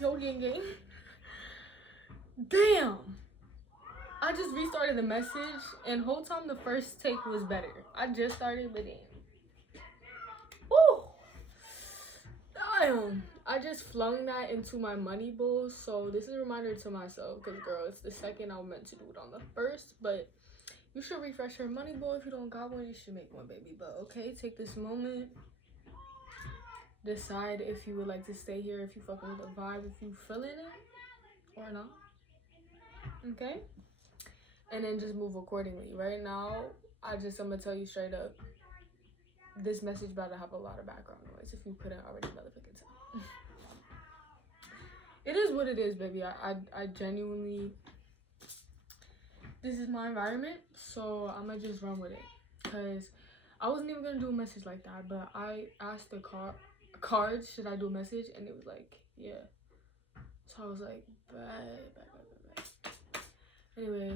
Yo, gang gang. Damn. I just restarted the message, and whole time the first take was better. I just started, but damn. Woo! Damn. I just flung that into my money bowl, so this is a reminder to myself, because girl, it's the second I meant to do it on the first, but you should refresh your money bowl. If you don't got one, you should make one, baby. But okay, take this moment. Decide if you would like to stay here, if you fucking with the vibe, if you feeling it or not. Okay? And then just move accordingly. Right now, I'm gonna tell you straight up, this message about to have a lot of background noise if you couldn't already motherfucking tell. It is what it is, baby. I genuinely, this is my environment, so I'm gonna just run with it. Because I wasn't even gonna do a message like that, but I asked the cards, should I do a message? And it was like, yeah. So I was like, bet. Anyway,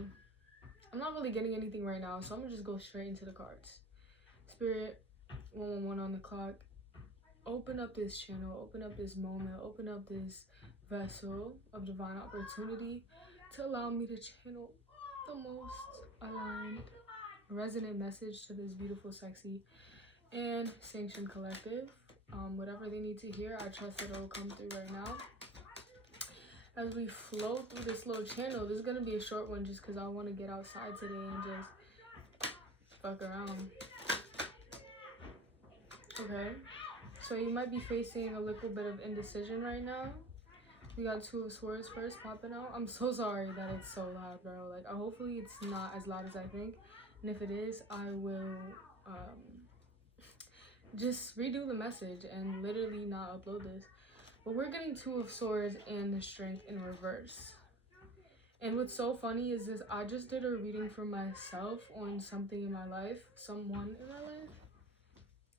I'm not really getting anything right now, so I'm gonna just go straight into the cards. Spirit, 111 on the clock. Open up this channel, open up this moment, open up this vessel of divine opportunity to allow me to channel the most aligned, resonant message to this beautiful, sexy, and sanctioned collective. Whatever they need to hear, I trust that it'll come through right now. As we flow through this little channel, this is gonna be a short one just because I want to get outside today and just fuck around. Okay, so you might be facing a little bit of indecision right now. We got Two of Swords first popping out. I'm so sorry that it's so loud, bro. Like, hopefully it's not as loud as I think, and if it is, I will just redo the message and literally not upload this. But we're getting Two of Swords and the Strength in reverse. And what's so funny is this, I just did a reading for myself on something in my life, someone in my life,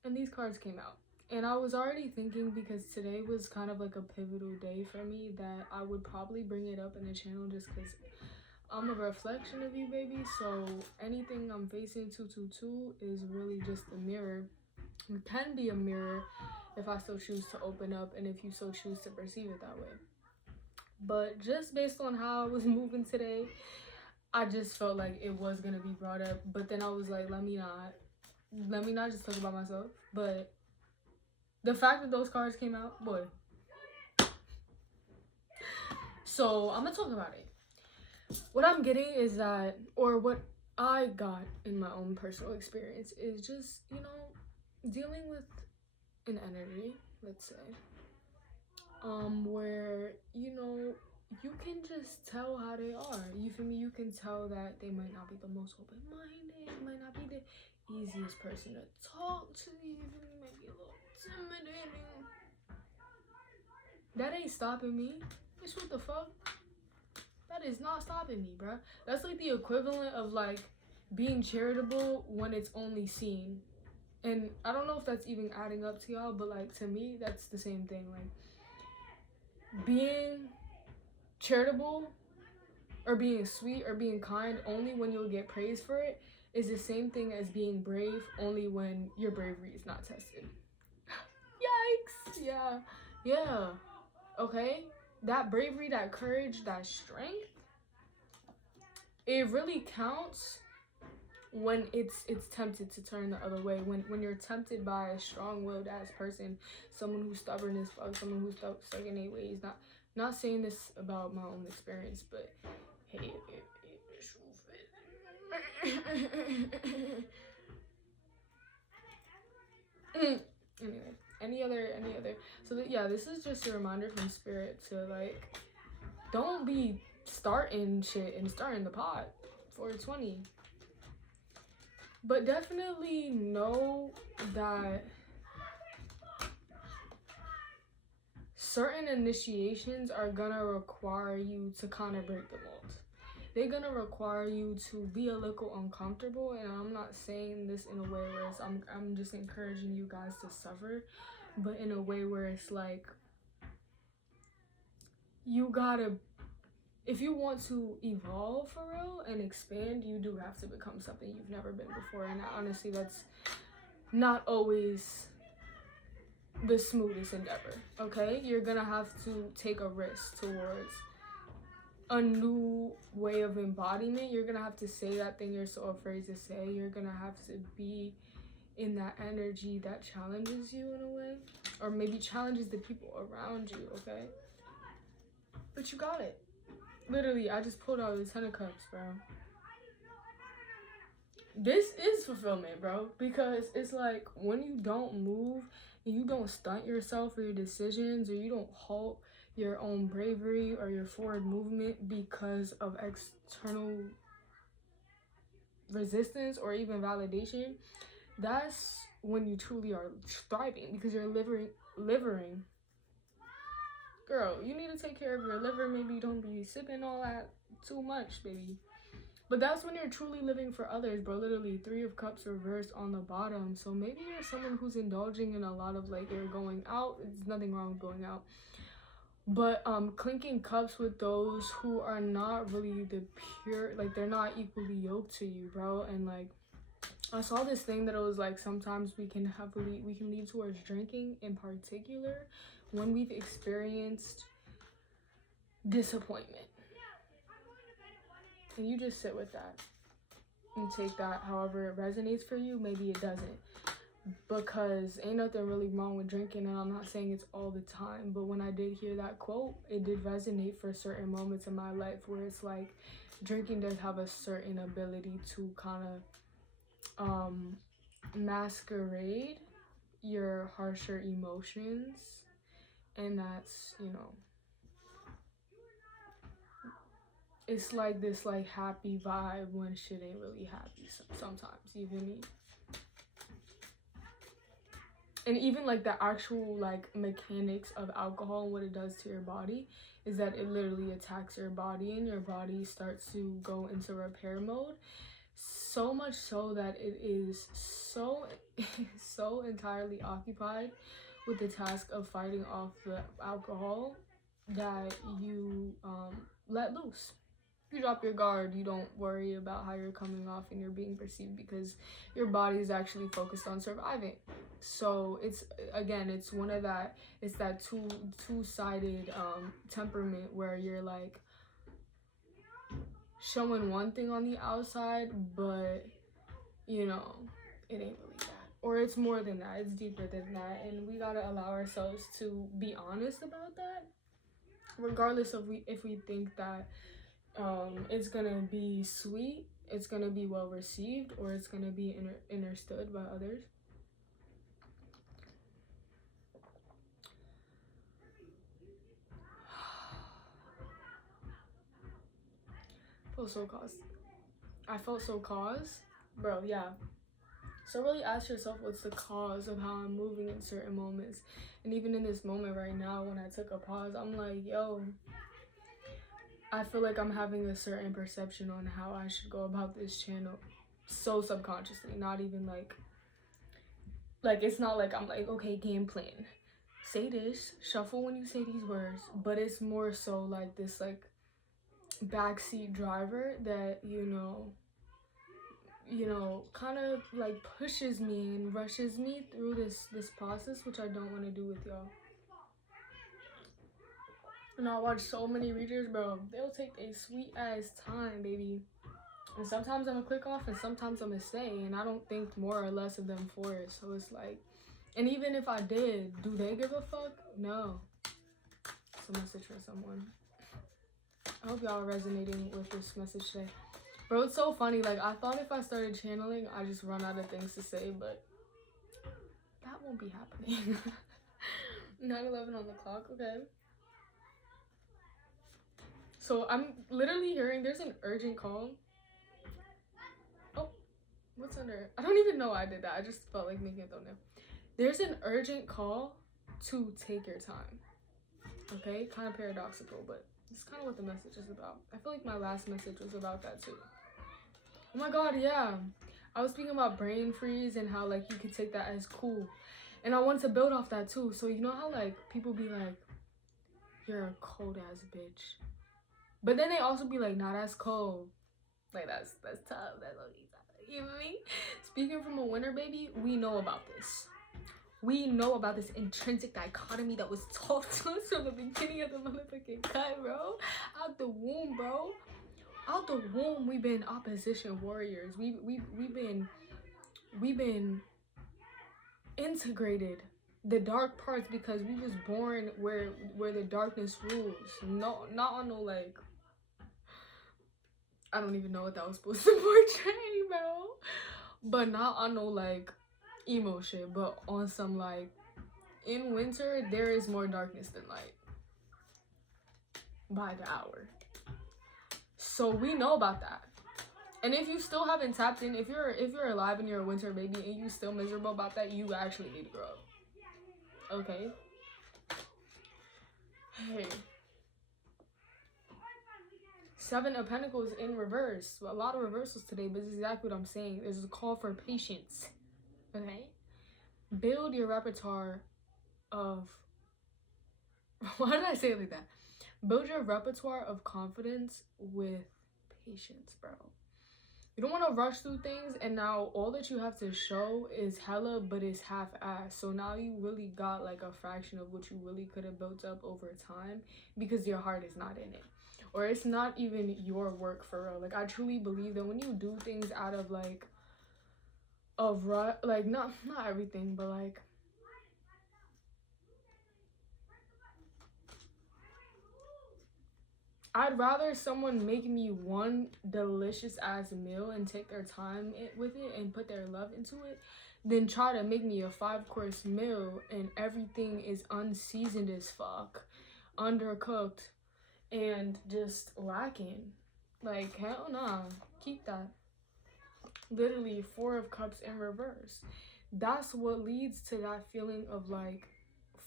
and these cards came out. And I was already thinking, because today was kind of like a pivotal day for me, that I would probably bring it up in the channel just because I'm a reflection of you, baby. So anything I'm facing 222 is really just a mirror. It can be a mirror if I still choose to open up and if you so choose to perceive it that way. But just based on how I was moving today, I just felt like it was gonna be brought up. But then I was like, let me not just talk about myself. But the fact that those cards came out, boy. So I'm gonna talk about it. What I'm getting is that, or what I got in my own personal experience, is just, you know, dealing with an energy, let's say, where, you know, you can just tell how they are. You feel me? You can tell that they might not be the most open-minded, might not be the easiest person to talk to, you might be a little intimidating. That ain't stopping me. Bitch, what the fuck? That is not stopping me, bruh. That's like the equivalent of like being charitable when it's only seen. And I don't know if that's even adding up to y'all, but like to me, that's the same thing. Like being charitable or being sweet or being kind only when you'll get praise for it is the same thing as being brave only when your bravery is not tested. Yikes. Yeah. Okay, that bravery, that courage, that strength, it really counts when it's tempted to turn the other way, when you're tempted by a strong-willed ass person, someone who's stubborn as fuck, someone who's stuck in their ways. Not saying this about my own experience, but hey, anyway, any other. So yeah, this is just a reminder from Spirit to like, don't be starting shit and starting the pot for 20. But definitely know that certain initiations are gonna require you to kind of break the mold. They're gonna require you to be a little uncomfortable, and I'm not saying this in a way where it's, I'm just encouraging you guys to suffer, but in a way where it's like, you gotta, if you want to evolve for real and expand, you do have to become something you've never been before. And honestly, that's not always the smoothest endeavor, okay? You're gonna have to take a risk towards a new way of embodiment. You're gonna have to say that thing you're so afraid to say. You're gonna have to be in that energy that challenges you in a way, or maybe challenges the people around you, okay? But you got it. Literally, I just pulled out the 10 of Cups, bro. This is fulfillment, bro, because it's like when you don't move and you don't stunt yourself or your decisions, or you don't halt your own bravery or your forward movement because of external resistance or even validation, that's when you truly are thriving, because you're livering. Girl, you need to take care of your liver. Maybe don't be sipping all that too much, baby. But that's when you're truly living for others, bro. Literally, 3 of Cups reversed on the bottom. So maybe you're someone who's indulging in a lot of, like, you're going out. There's nothing wrong with going out. But clinking cups with those who are not really the pure, like, they're not equally yoked to you, bro. And, like, I saw this thing that it was like sometimes we can lead towards drinking in particular when we've experienced disappointment. And you just sit with that and take that however it resonates for you. Maybe it doesn't, because ain't nothing really wrong with drinking, and I'm not saying it's all the time, but when I did hear that quote, it did resonate for certain moments in my life where it's like drinking does have a certain ability to kind of masquerade your harsher emotions, and that's, you know, it's like this like happy vibe when shit ain't really happy sometimes, you feel me? And even like the actual like mechanics of alcohol and what it does to your body is that it literally attacks your body, and your body starts to go into repair mode, so much so that it is so entirely occupied with the task of fighting off the alcohol that you let loose. You drop your guard. You don't worry about how you're coming off and you're being perceived, because your body is actually focused on surviving. So it's, again, it's one of that, it's that two-sided temperament where you're like showing one thing on the outside, but you know, it ain't really that, or it's more than that, it's deeper than that. And we gotta allow ourselves to be honest about that, regardless of if we think that it's gonna be sweet, it's gonna be well received, or it's gonna be understood by others. I felt so caused, bro. Yeah. So really ask yourself, what's the cause of how I'm moving in certain moments? And even in this moment right now, when I took a pause, I'm like, yo, I feel like I'm having a certain perception on how I should go about this channel, so subconsciously, not even like it's not like I'm like, okay, game plan, say this, shuffle when you say these words, but it's more so like this like backseat driver that, you know, kind of like pushes me and rushes me through this process, which I don't want to do with y'all. And I watch so many readers, bro, they'll take a sweet ass time, baby. And sometimes I'm gonna click off and sometimes I'm gonna stay, and I don't think more or less of them for it. So it's like, and even if I did, do they give a fuck? No. It's a message for someone. I hope y'all are resonating with this message today. Bro, it's so funny. Like, I thought if I started channeling, I just run out of things to say, but that won't be happening. 9:11 on the clock, okay. So I'm literally hearing there's an urgent call. Oh, what's under? I don't even know why I did that. I just felt like making a thumbnail. There's an urgent call to take your time. Okay, kind of paradoxical, but it's kind of what the message is about. I feel like my last message was about that too. Oh my god, yeah. I was speaking about brain freeze and how like you could take that as cool. And I wanted to build off that too. So you know how like people be like, you're a cold ass bitch. But then they also be like, nah, that's cold. Like that's tough. That's what you feel me? Speaking from a winner, baby, we know about this. We know about this intrinsic dichotomy that was taught to us from the beginning of the motherfucking cut, bro. Out the womb, bro. Out the womb, we've been opposition warriors. We've been integrated the dark parts because we was born where the darkness rules. No, not on no like, I don't even know what that was supposed to portray, bro. But not on no like emo shit, but on some like, in winter there is more darkness than light by the hour. So we know about that. And if you still haven't tapped in, if you're alive and you're a winter baby and you still miserable about that, you actually need to grow up. Okay? Hey. Seven of Pentacles in reverse. A lot of reversals today, but this is exactly what I'm saying. There's a call for patience. Okay? Build your repertoire of... Why did I say it like that? Build your repertoire of confidence with patience, bro. You don't want to rush through things, and now all that you have to show is hella, but it's half-assed. So now you really got like a fraction of what you really could have built up over time because your heart is not in it. Or it's not even your work for real. Like, I truly believe that when you do things out of like, like not everything, but like, I'd rather someone make me one delicious ass meal and take their time with it and put their love into it than try to make me a 5-course meal and everything is unseasoned as fuck, undercooked, and just lacking. Like, hell nah. Keep that. Literally 4 of Cups in reverse. That's what leads to that feeling of like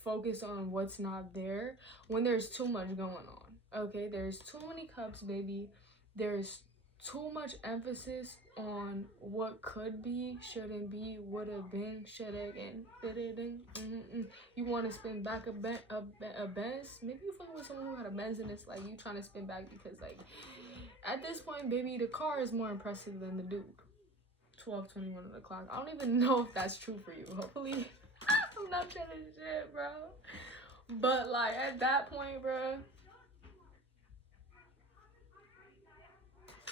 focus on what's not there when there's too much going on. Okay, there's too many cups, baby. There's too much emphasis on what could be, shouldn't be, would have been, should have, and you want to spin back a Benz. Maybe you fucking with someone who had a Benz and it's like you trying to spin back because like at this point, baby, the car is more impressive than the dude. 12:21 on the clock. I don't even know if that's true for you. Hopefully, I'm not trying to shit, bro. But like at that point, bro.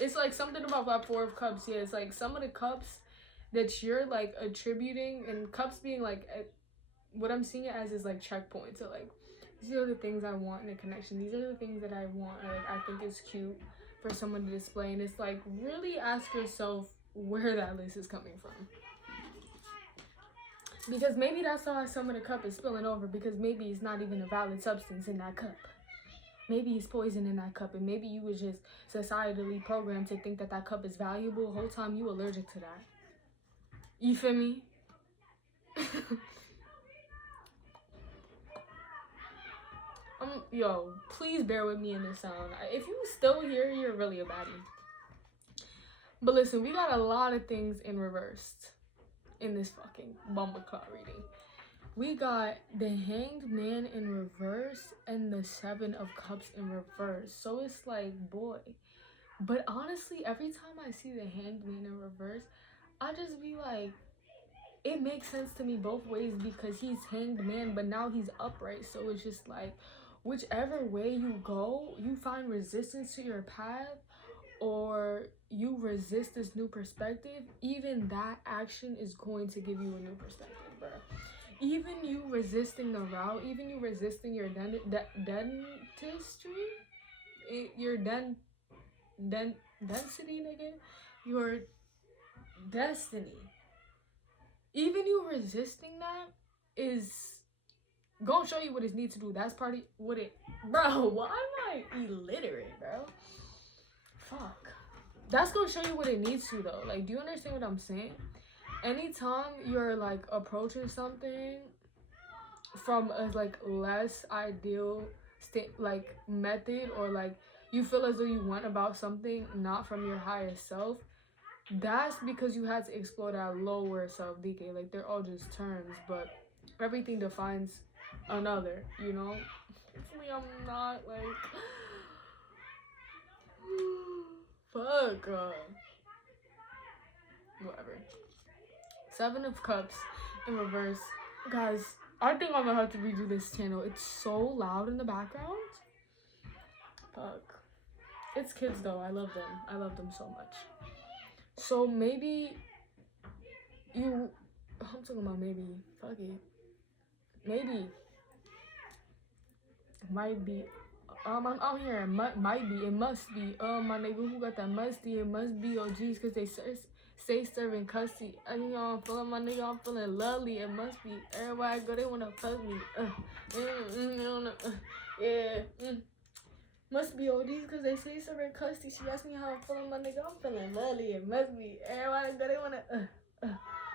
It's like something about that 4 of Cups. Yeah, it's like some of the cups that you're like attributing, and cups being like, what I'm seeing it as is like checkpoints. So like, these are the things I want in a connection. These are the things that I want. Or, like, I think it's cute for someone to display. And it's like, really ask yourself where that list is coming from. Because maybe that's why some of the cup is spilling over, because maybe it's not even a valid substance in that cup. Maybe it's poison in that cup, and maybe you was just societally programmed to think that that cup is valuable. The whole time you allergic to that. You feel me? Yo, please bear with me in this sound. If you still here, you're really a baddie. But listen, we got a lot of things in reverse in this fucking bumbleclaw reading. We got the Hanged Man in reverse and the 7 of Cups in reverse. So it's like, boy. But honestly, every time I see the Hanged Man in reverse, I just be like, it makes sense to me both ways because he's Hanged Man, but now he's upright. So it's just like, whichever way you go, you find resistance to your path or you resist this new perspective, even that action is going to give you a new perspective, bro. Even you resisting the route, even you resisting your dentistry, your density, nigga, your destiny. Even you resisting that is gonna show you what it needs to do. That's part of what it, bro. Why am I illiterate, bro? Fuck. That's gonna show you what it needs to though. Like, do you understand what I'm saying? Anytime you're like approaching something from a like less ideal like method, or like you feel as though you went about something not from your highest self, that's because you had to explore that lower self decay. Like, they're all just terms, but everything defines another, you know? Hopefully I'm not like fuck whatever. 7 of Cups in reverse Guys, I think I'm gonna have to redo this channel. It's so loud in the background. Fuck. It's kids though. I love them. I love them so much. So maybe you... I'm talking about maybe. Fuck it. Maybe. Might be. I'm out here. It might be. It must be. My nigga who got that musty. It must be OGs because they say serving cussy. I mean, I'm feeling my nigga. I'm feeling lovely. It must be. Everywhere I go, they wanna fuck me. Yeah. Must be OGs because they say serving cussy. She asked me how I'm feeling, my nigga. I'm feeling lovely. It must be. Everywhere I go, they wanna.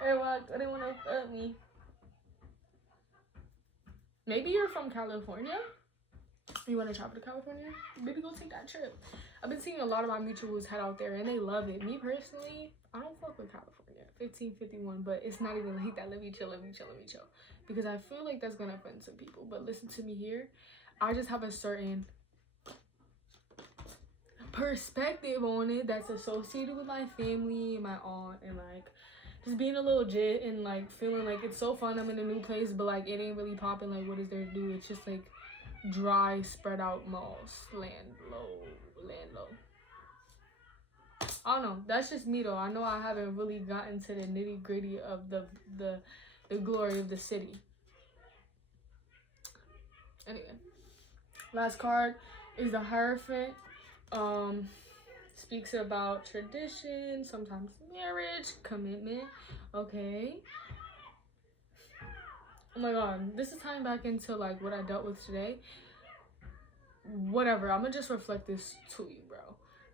Everywhere I go, they wanna fuck me. Maybe you're from California. You want to travel to California? Maybe go take that trip. I've been seeing a lot of my mutuals head out there and they love it. Me personally, I don't fuck with California. 1551, but it's not even like that. Let me chill. Because I feel like that's gonna offend some people. But listen to me here. I just have a certain perspective on it that's associated with my family and my aunt and like just being a little jit and like feeling like it's so fun. I'm in a new place, but like it ain't really popping. Like what is there to do? It's just like dry, spread out malls, land low. I don't know. That's just me though. I know I haven't really gotten to the nitty gritty of the glory of the city. Anyway, last card is the Hierophant. Speaks about tradition, sometimes marriage, commitment. Okay. Oh my god, this is tying back into like what I dealt with today. Whatever, I'm gonna just reflect this to you, bro.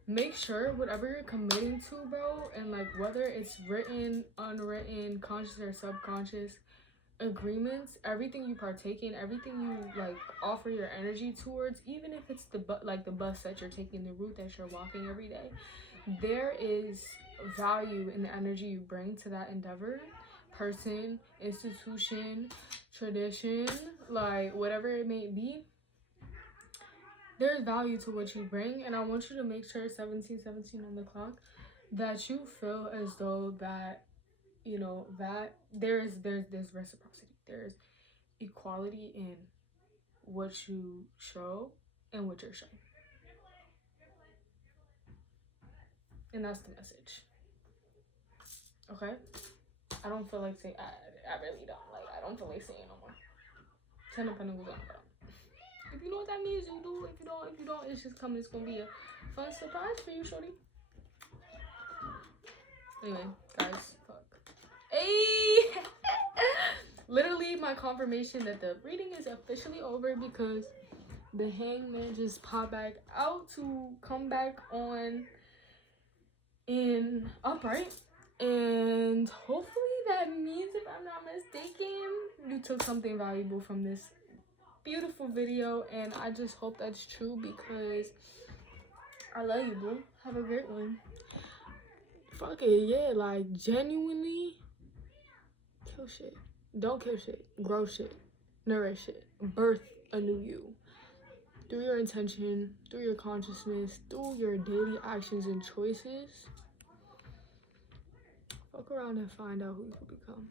Make sure whatever you're committing to, bro, and like whether it's written, unwritten, conscious or subconscious agreements, everything you partake in, everything you like offer your energy towards, even if it's the bus that you're taking, the route that you're walking every day, there is value in the energy you bring to that endeavor, person, institution, tradition, like whatever it may be. There's value to what you bring, and I want you to make sure 1717 on the clock that you feel as though that, you know, that there's reciprocity, there's equality in what you show and what you're showing. And that's the message. Okay? I don't feel like saying, I really don't. Like, I don't feel like saying no more. 10 of Pentacles on the bottom. If you know what that means, you do. If you don't, it's just coming. It's gonna be a fun surprise for you, shorty. Anyway, guys, fuck. Hey! Literally, my confirmation that the reading is officially over because the Hangman just popped back out to come back on in upright. And hopefully that means, if I'm not mistaken, you took something valuable from this beautiful video, and I just hope that's true because I love you, boo. Have a great one. Fuck it, yeah, like genuinely kill shit. Don't kill shit. Grow shit. Nourish it. Birth a new you. Through your intention, through your consciousness, through your daily actions and choices. Fuck around and find out who you could become.